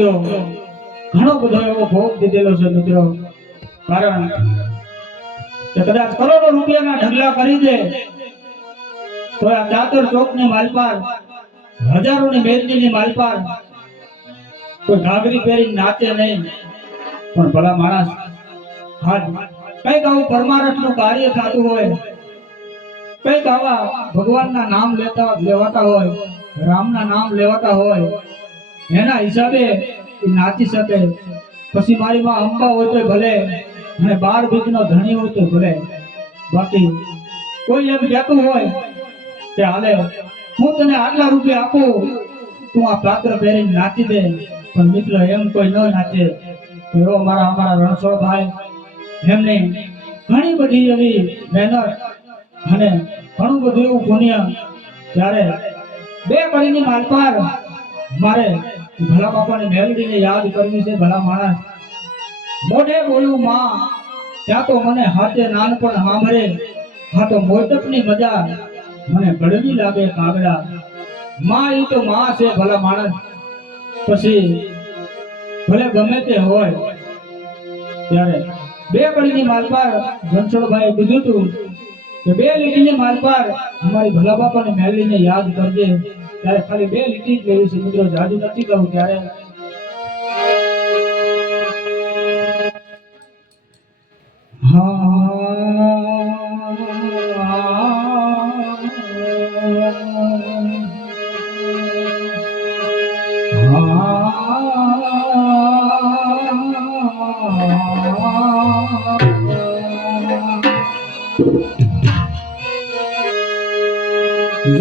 નાત્યો ઘણો બધો એવો ભોગ દીધેલો છે મિત્રો. કારણ કે કદાચ કરોડો રૂપિયાના ઢગલા કરી દે, તો આ દાતર ચોકની માલપાર, હજારોની મેદની માલપાર કોઈ ઘાઘરી પહેરી નાચે નહીં. પણ ભલા માણસ કંઈક આવું પરમારથનું કાર્ય થતું હોય, કંઈક આવા ભગવાનના નામ લેતા લેવાતા હોય, રામના નામ લેવાતા હોય એના હિસાબે નાચી શકે પછી મારી માં અંબા હોય તો ભલે અને બાર બીજનો ધણી હોય તો ભલે. બાકી કોઈ એમ કહેતું હોય કે હાલે, હું તને આટલા રૂપિયા આપું, તું આ પાત્ર પહેરીને નાચી દે. પણ મિત્ર, એમ કોઈ ન નાચે. એવો મારા અમારા રણછોડ ભાઈ, એમને ઘણી બધી એવી મહેનત અને ઘણું બધું એવું પુણ્ય. ત્યારે બે કડીની માલપાર મારે ભલા બાપાની મેલડીને યાદ કરવી છે, ભલા માણસ. મોઢે બોલું, માં, ત્યાં તો મને હાથે નાનપણ સાંભળે. હા તો મોટપની મજા મને ભળવી લાગે કાગડા. માં એ તો માં છે, ભલા માણસ. પછી ભલે ગમે તે હોય. ત્યારે બે કડીની માલપાર ઘનશ્યામભાઈએ કીધું હતું કે બે લીટીની માલપાર અમારી ભલા બાપાને મેળવીને યાદ કરજે. ત્યારે ખાલી બે લીટી જ લેવી છે. મિત્રો, જાદુ નથી કહું ત્યારે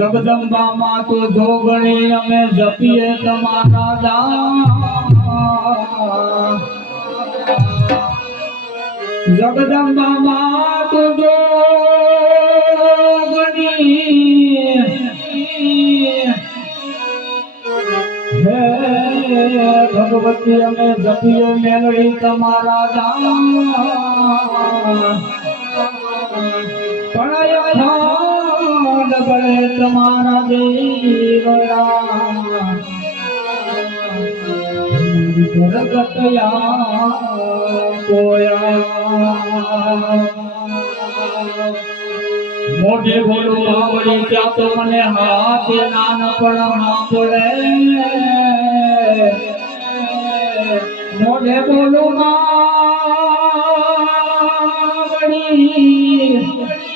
જગદંબા માં તો જોગણી અમે જપીએ તમારા દાન. જગદંબા માં તો જોગણી. ભગવતી, અમે જપીએ મેળવી તમારા દાન. બળે તમારા દેવરા પ્રગટયા મોઢે બોલું, આવડી ત્યાં તો મને હાથે નાનપણ પડે. મોઢે બોલું માવડી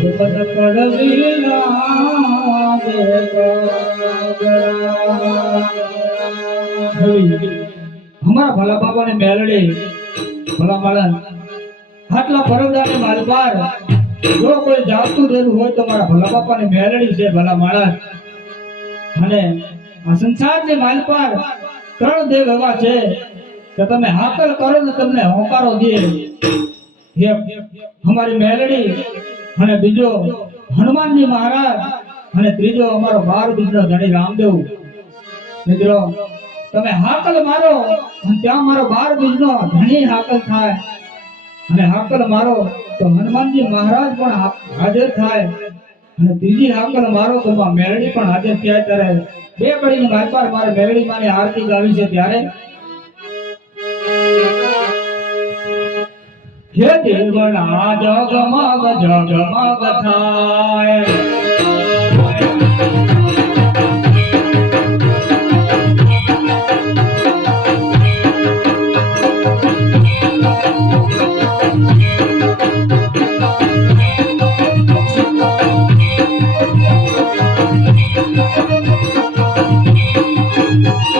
કે ભલા બાબા ને મેલડી, ભલા માળા આટલા ફરવડા ને માલબાર, જો કોઈ જાગતું રહેલું હોય તો મારા ભલા બાપાની મેલડી છે, ભલા માળા અને આ સંસારની માલપાર ત્રણ દેવ એવા છે કે તમે હાકલ કરો ને તમને હોકારો દે. અમારી મેલડી અને બીજો હનુમાનજી મહારાજ અને ત્રીજો અમારો બાર મિત્ર ધણી રામદેવ. મિત્રો, તમે હાકલ મારો અને ત્યાં મારો બાર બીજનો ધણી હાકલ થાય. અને હાકલ મારો તો હનુમાનજી મહારાજ પણ હાજર થાય. અને ત્રીજી હાકલ મારો તો મેળડી પણ હાજર થાય ત્યારે બે કડીની મારે મેળડી માની આરતી ગાવી છે ત્યારે હે દેવના જગમગ જગમગ થાય. હે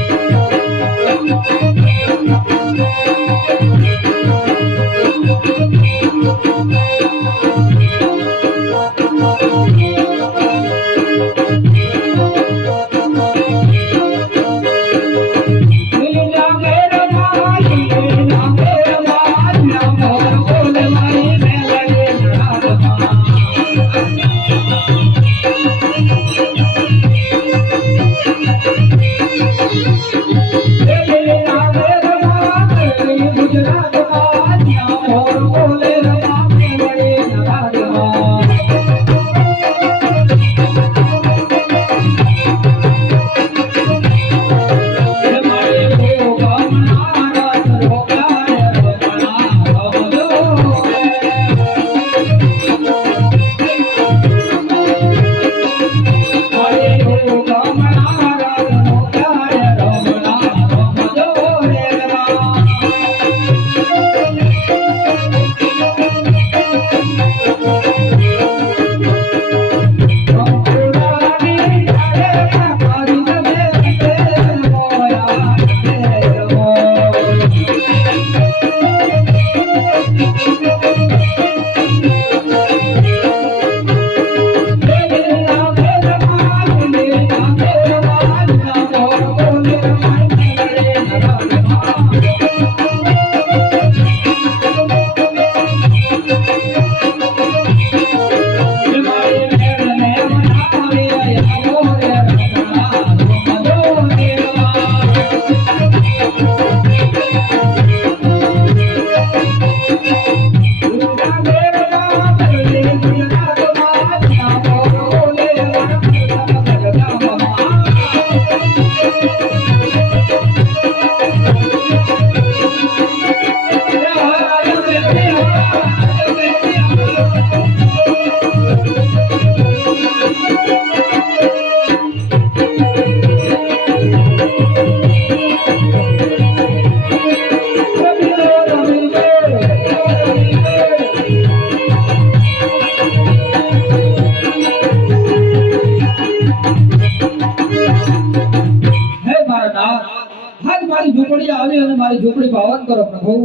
મારી ઝૂંપડી આવે અને મારી ઝૂંપડી પાવન કરો પ્રભુ.